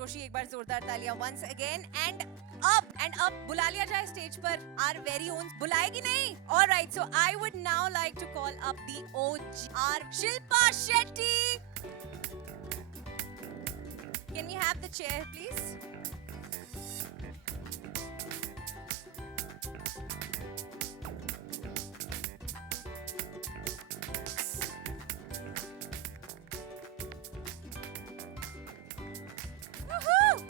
जोशी, एक बार जोरदार तालियां once again and up बुला लिया जाए स्टेज पर our very own, बुलाएगी नहीं? All right, so I would now like to call up the OG, our Shilpa Shetty. Can we have the chair, please? Woohoo!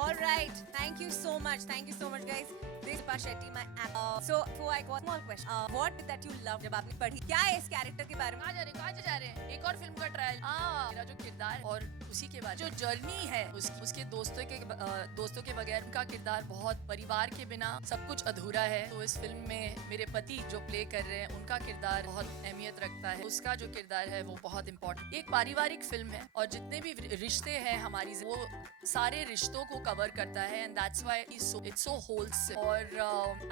All right. Thank you so much. Thank you so much, guys. This is Shilpa Shetty, my so before I go, small question. What that you loved जब आपने पढ़ी? क्या है इस कैरेक्टर के बारे में? कहाँ जा रहे हैं? एक और फिल्म का ट्रायल। मेरा जो किरदार और उसी के बाद जो जर्नी है उसके दोस्तों के बगैर उनका किरदार बहुत, परिवार के बिना सब कुछ अधूरा है। तो इस फिल्म में मेरे पति जो प्ले कर रहे हैं उनका किरदार बहुत अहमियत रखता है। उसका जो किरदार है वो बहुत इम्पोर्टेंट। एक पारिवारिक फिल्म है और जितने भी रिश्ते हैं हमारी, वो सारे रिश्तों को कवर करता है and that's why it's so wholesome. और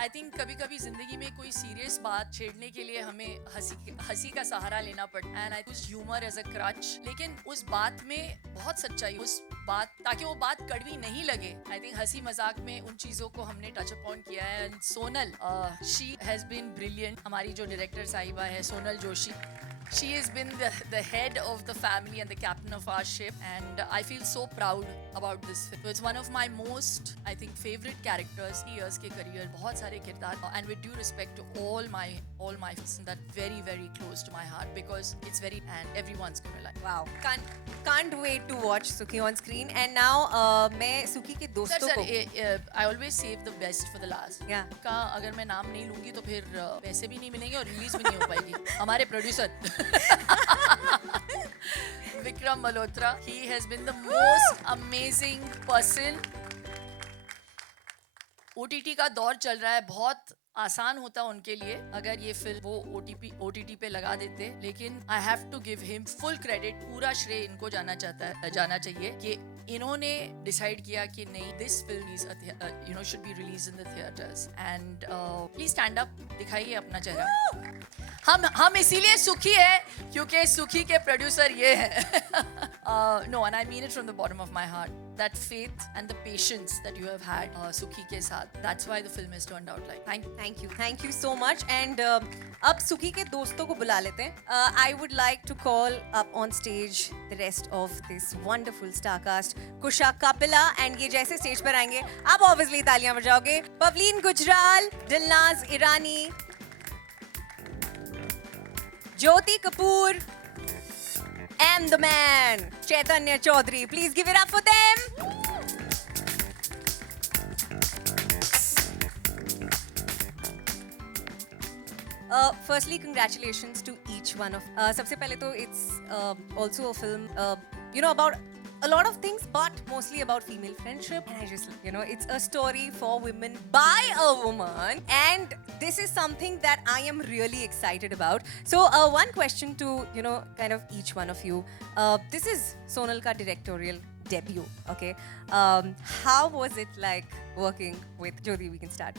आई थिंक कभी-कभी जिंदगी में कोई सीरियस बात छेड़ने के लिए हमें हंसी का सहारा लेना पड़ता है and I use humour as a crutch, लेकिन उस बात में बहुत सच्चाई, उस बात, ताकि वो बात कड़वी नहीं लगे। आई थिंक हंसी मजाक में उन चीजों को हमने टच अपॉन किया है and Sonal, she has been brilliant. हमारी जो डायरेक्टर साहिबा है सोनल Joshi, she has been the head of the family and the captain of our ship, and I feel so proud about this film. It's one of my most, I think, favorite characters. Years के career, बहुत सारे किरदार, and with due respect to all my films that very very close to my heart because it's very, and everyone's gonna like. Wow, can't wait to watch Sukhi on screen. And now मैं सुखी के दोस्तों को I always save the best for the last. Yeah. का अगर मैं नाम नहीं लूंगी तो फिर पैसे भी नहीं मिलेंगे और रिलीज भी नहीं हो पाएगी। हमारे producer Vikram Malhotra, he has been the most amazing person. OTT का दौर चल रहा है, बहुत आसान होता उनके लिए अगर ये फिल्म वो OTT पे लगा देते, लेकिन I have to give him full credit, पूरा श्रेय इनको जाना चाहिए कि इन्होंने डिसाइड किया कि नहीं, this film is should be released in the theaters and please stand up, दिखाइए अपना चेहरा। हम इसीलिए सुखी है क्योंकि सुखी के प्रोड्यूसर ये हैं। No, and I mean it from the bottom of my heart. That faith and the patience that you have had सुखी के साथ, that's why the film has turned out like. Thank you so much. And अब सुखी के दोस्तों को बुला लेते हैं। I would like to call up on stage the rest of this wonderful star cast. कुशा कपिला, and ये जैसे स्टेज पर आएंगे आप obviously तालियां बजाओगे। पवलीन गुजराल, दिलनाज ईरानी, ज्योति Kapoor, and the man Chaitanya Chaudhary. Please give it up for them. Firstly, congratulations to each one of. सबसे पहले तो it's also a film, about a lot of things, but mostly about female friendship. And I just, it's a story for women by a woman, and this is something that I am really excited about. So, one question to, kind of each one of you. This is Sonal ka directorial debut, okay? How was it like working with Jyoti? We can start.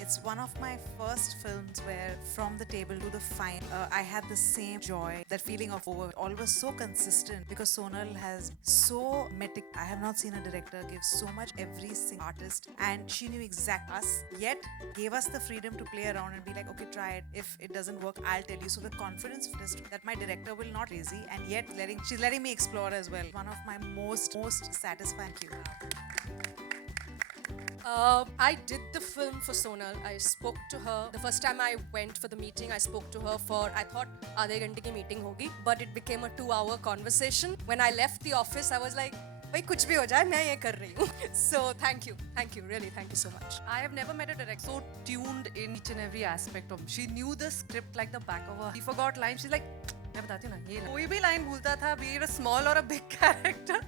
It's one of my first films where from the table to the final, I had the same joy, that feeling of all was so consistent because Sonal has so I have not seen a director give so much every single artist, and she knew exact us, yet gave us the freedom to play around and be like, okay, try it. If it doesn't work, I'll tell you. So the confidence that my director will not crazy, and yet she's letting me explore as well. One of my most satisfying. Thank you. I did the film for Sonal. I spoke to her. The first time I went for the meeting, I spoke to her for, I thought, आधे घंटे की meeting होगी, but it became a 2-hour conversation. When I left the office, I was like, भाई कुछ भी हो जाए मैं ये कर रही हूँ. So thank you, really thank you so much. I have never met a director so tuned in each and every aspect of. She knew the script like the back of her. She forgot lines. She's like, मैं बताती हूँ ना ये कोई भी line भूलता था, be it a small or a big character,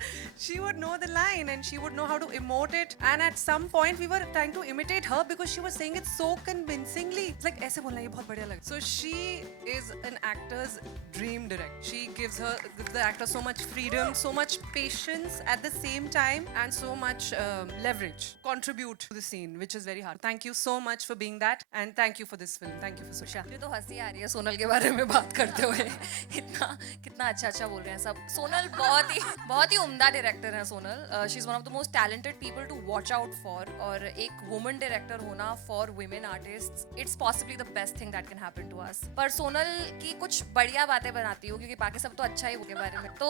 she would know the line and she would know how to emote it. And at some point we were trying to imitate her because she was saying it so convincingly. It's like ऐसे बोलना ये बहुत बढ़िया लगा. So she is an actor's dream director. She gives the actor so much freedom, so much patience at the same time, and so much leverage. Contribute to the scene, which is very hard. Thank you so much for being that, and thank you for this film. Thank you for Susha. मुझे तो हंसी आ रही है सोनल के बारे में बात करते हुए. कितना अच्छा बोल रहे हैं सब. सोनल बहुत ही उम्दा डायरेक्टर है Sonal. She is one of the most talented people to watch out for. और एक वुमन डायरेक्टर होना for women artists, it's possibly the best thing that can happen to us. पर सोनल की कुछ बढ़िया बातें बनाती हो क्योंकि बाकी सब तो अच्छा ही के बारे में. तो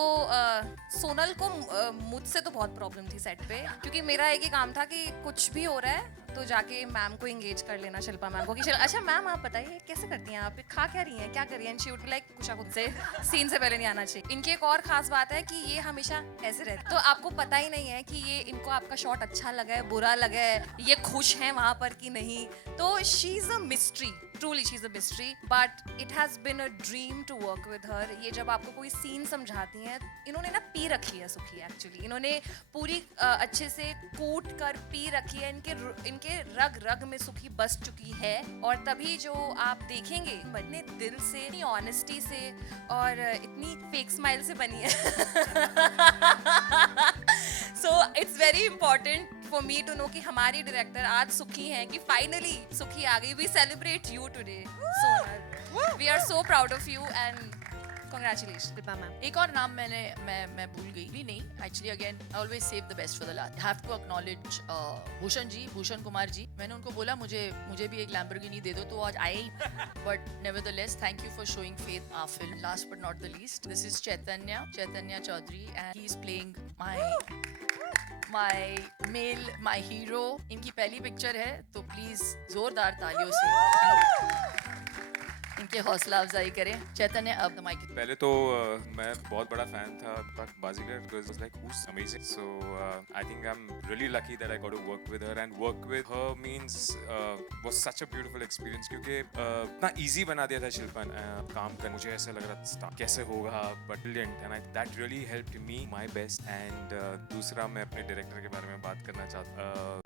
सोनल को मुझसे तो बहुत प्रॉब्लम थी सेट पे, क्योंकि मेरा एक ही काम था कि कुछ भी हो रहा है तो जाके मैम को एंगेज कर लेना, शिल्पा मैम को, कि अच्छा मैम आप बताइए कैसे करती हैं आप, खा क्या रही हैं, क्या कर रही हैं. शी वुड बी लाइक कुछ खुद से सीन से पहले नहीं आना चाहिए. इनकी एक और खास बात है कि ये हमेशा ऐसे रहते, तो आपको पता ही नहीं है कि ये इनको आपका शॉट अच्छा लगा है, बुरा लगा है, ये खुश हैं वहाँ पर कि नहीं. तो she is a mystery, truly she is a mystery, but it has been a dream to work with her. ये जब आपको कोई सीन समझाती हैं, इन्होंने ना पी रखी है सुखी. एक्चुअली इन्होंने पूरी अच्छे से कूट कर पी रखी है. इनके रग रग में सुखी बस चुकी है. और तभी जो आप देखेंगे इतने दिल से, इतनी ऑनेस्टी से और इतनी फेक स्माइल से बनी है. So it's very important for me to know कि हमारी डायरेक्टर आज सुखी हैं, कि फाइनली सुखी आ गई. We celebrate you today Sonal. We are so proud of you and congratulations Kripa ma'am. एक और नाम मैं भूल गई भी नहीं. Actually again I always save the best for the last. Have to acknowledge Bhushan Kumar ji. मैंने उनको बोला मुझे भी एक लैम्बोर्गिनी दे दो, तो आज आए ही. But nevertheless thank you for showing faith our film. Last but not the least, this is Chaitanya Chaudhary and he is playing my hero. इनकी पहली पिक्चर है, तो प्लीज जोरदार तालियों से इनके हौसला अफजाई करें. चैतन्य अब द माइक. पहले तो मैं बहुत बड़ा फैन था बाजीगर, because it's like who's amazing. So I think I'm really lucky that I got to work with her, and work with her means was such a beautiful experience, क्योंकि इतना easy बना दिया था शिल्पा काम कर. मुझे ऐसा लग रहा था कैसे होगा, but brilliant, and that really helped me my best. And दूसरा मैं अपने डायरेक्टर के बारे में बात करना चाहता.